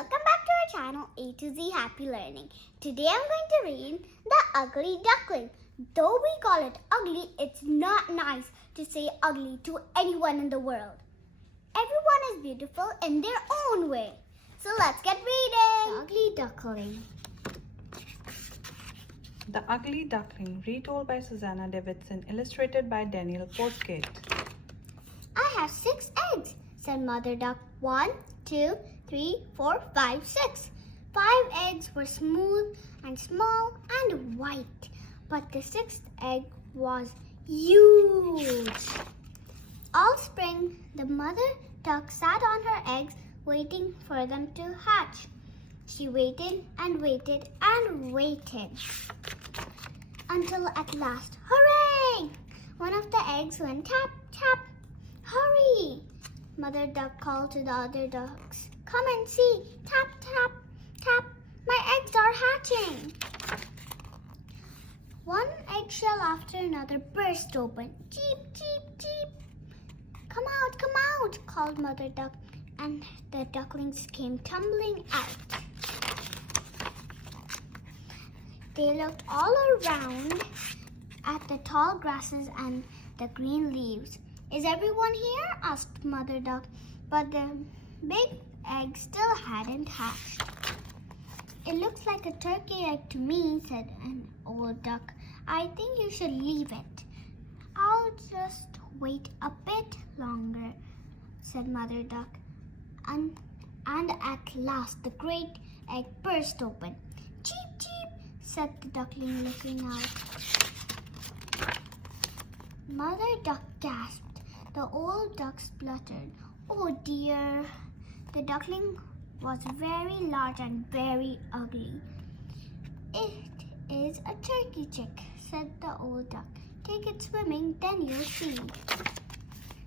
welcome back to our channel A to Z Happy Learning. Today I'm going to read The Ugly Duckling. Though we call it ugly, it's not nice to say ugly to anyone in the world. Everyone is beautiful in their own way. So let's get reading. The Ugly Duckling. The Ugly Duckling, retold by Susanna Davidson, illustrated by Daniel Portgate. I have 6 eggs, said Mother Duck. 1, 2, 3, 4, 5, 6. 5 eggs were smooth and small and white, but the 6th egg was huge. All spring, the mother duck sat on her eggs waiting for them to hatch. She waited and waited and waited until at last, hooray! One of the eggs went tap, tap. Hurry! Mother duck called to the other ducks. Come and see. Tap, tap, tap. My eggs are hatching. One eggshell after another burst open. Cheep, cheep, cheep. Come out, called Mother Duck, and the ducklings came tumbling out. They looked all around at the tall grasses and the green leaves. Is everyone here? Asked Mother Duck, but the big egg still hadn't hatched. It looks like a turkey egg to me, said an old duck. I think you should leave it. I'll just wait a bit longer, said Mother Duck. And at last the great egg burst open. Cheep, cheep, said the duckling looking out. Mother Duck gasped. The old duck spluttered. Oh dear. The duckling was very large and very ugly. It is a turkey chick, said the old duck. Take it swimming, then you'll see.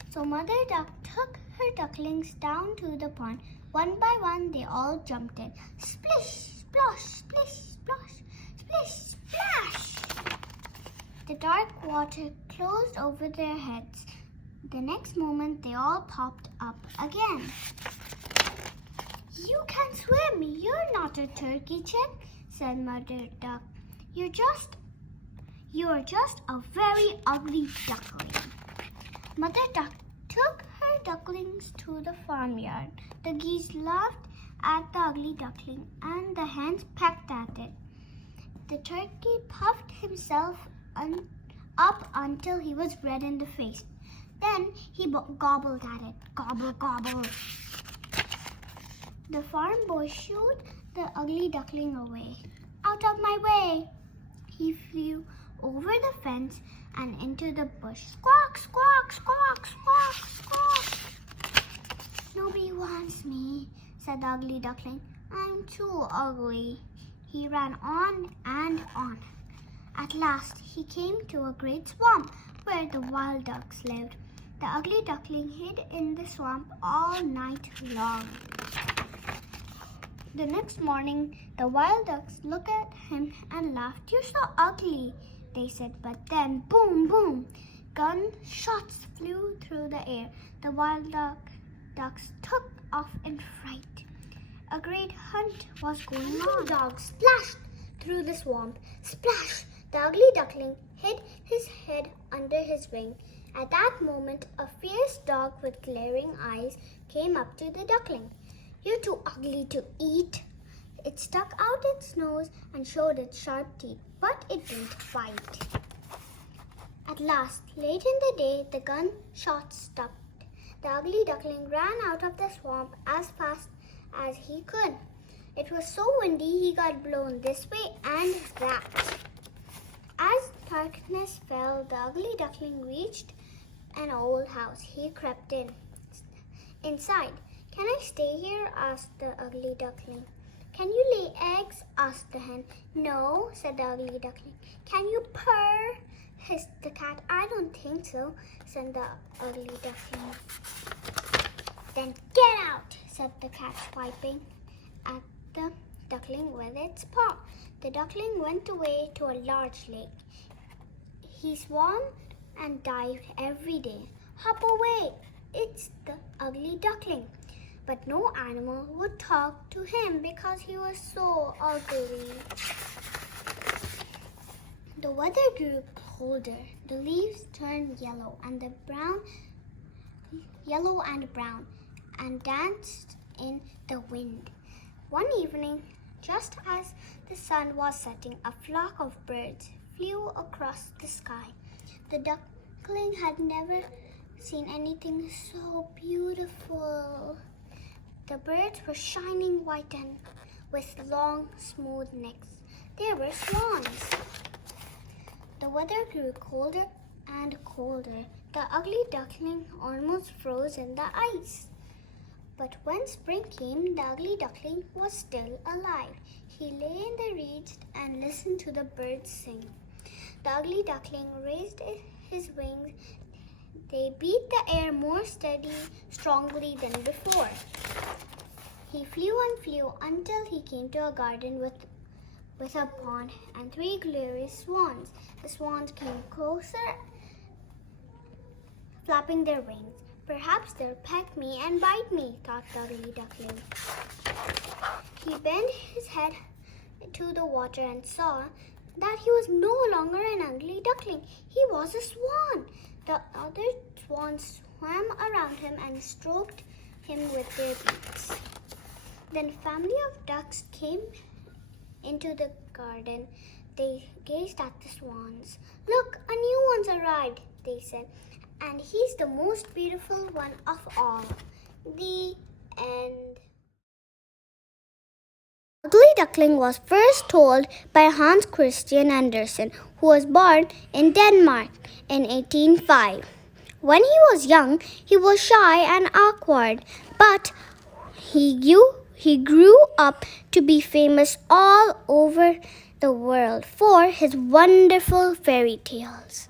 So Mother Duck took her ducklings down to the pond. One by one, they all jumped in. Splish, splosh, splish, splosh, splish, splash. The dark water closed over their heads. The next moment, they all popped up again. You can swim. You're not a turkey chick, said Mother Duck. You're just a very ugly duckling. Mother Duck took her ducklings to the farmyard. The geese laughed at the ugly duckling and the hens pecked at it. The turkey puffed himself up until he was red in the face. Then he gobbled at it. Gobble, gobble. The farm boy shooed the ugly duckling away. Out of my way! He flew over the fence and into the bush. Squawk, squawk, squawk, squawk, squawk. Nobody wants me, said the ugly duckling. I'm too ugly. He ran on and on. At last, he came to a great swamp where the wild ducks lived. The ugly duckling hid in the swamp all night long. The next morning, the wild ducks looked at him and laughed. You're so ugly, they said. But then, boom, boom, gunshots flew through the air. The wild ducks took off in fright. A great hunt was going on. Dogs splashed through the swamp. Splash! The ugly duckling hid his head under his wing. At that moment, a fierce dog with glaring eyes came up to the duckling. You're too ugly to eat. It stuck out its nose and showed its sharp teeth, but it didn't bite. At last, late in the day, the gunshot stopped. The ugly duckling ran out of the swamp as fast as he could. It was so windy he got blown this way and that. As darkness fell, the ugly duckling reached an old house. He crept inside. Can I stay here? Asked the ugly duckling. Can you lay eggs? Asked the hen. No, said the ugly duckling. Can you purr? Hissed the cat. I don't think so, said the ugly duckling. Then get out, said the cat, swiping at the duckling with its paw. The duckling went away to a large lake. He swam and dived every day. Hop away, it's the ugly duckling. but no animal would talk to him because he was so ugly. The weather grew colder. The leaves turned yellow and brown, and danced in the wind. One evening, just as the sun was setting, a flock of birds flew across the sky. The duckling had never seen anything so beautiful. The birds were shining white and with long, smooth necks. They were swans. The weather grew colder and colder. The ugly duckling almost froze in the ice. But when spring came, the ugly duckling was still alive. He lay in the reeds and listened to the birds sing. The ugly duckling raised his wings. They beat the air more strongly than before. He flew and flew until he came to a garden with a pond and 3 glorious swans. The swans came closer, flapping their wings. Perhaps they'll peck me and bite me, thought the ugly duckling. He bent his head to the water and saw that he was no longer an ugly duckling. He was a swan. The other swans swam around him and stroked him with their beaks. Then a family of ducks came into the garden. They gazed at the swans. "Look, a new one's arrived," they said, "and he's the most beautiful one of all." The end. Ugly Duckling was first told by Hans Christian Andersen, who was born in Denmark in 1805. When he was young, he was shy and awkward, but he grew up to be famous all over the world for his wonderful fairy tales.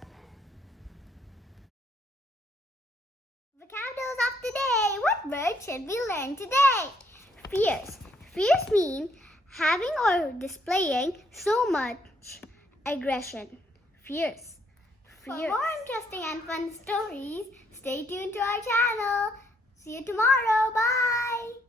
Vocabularies of the day. What word should we learn today? Fierce. Fierce means having or displaying so much aggression. Fierce. For more interesting and fun stories, stay tuned to our channel. See you tomorrow. Bye.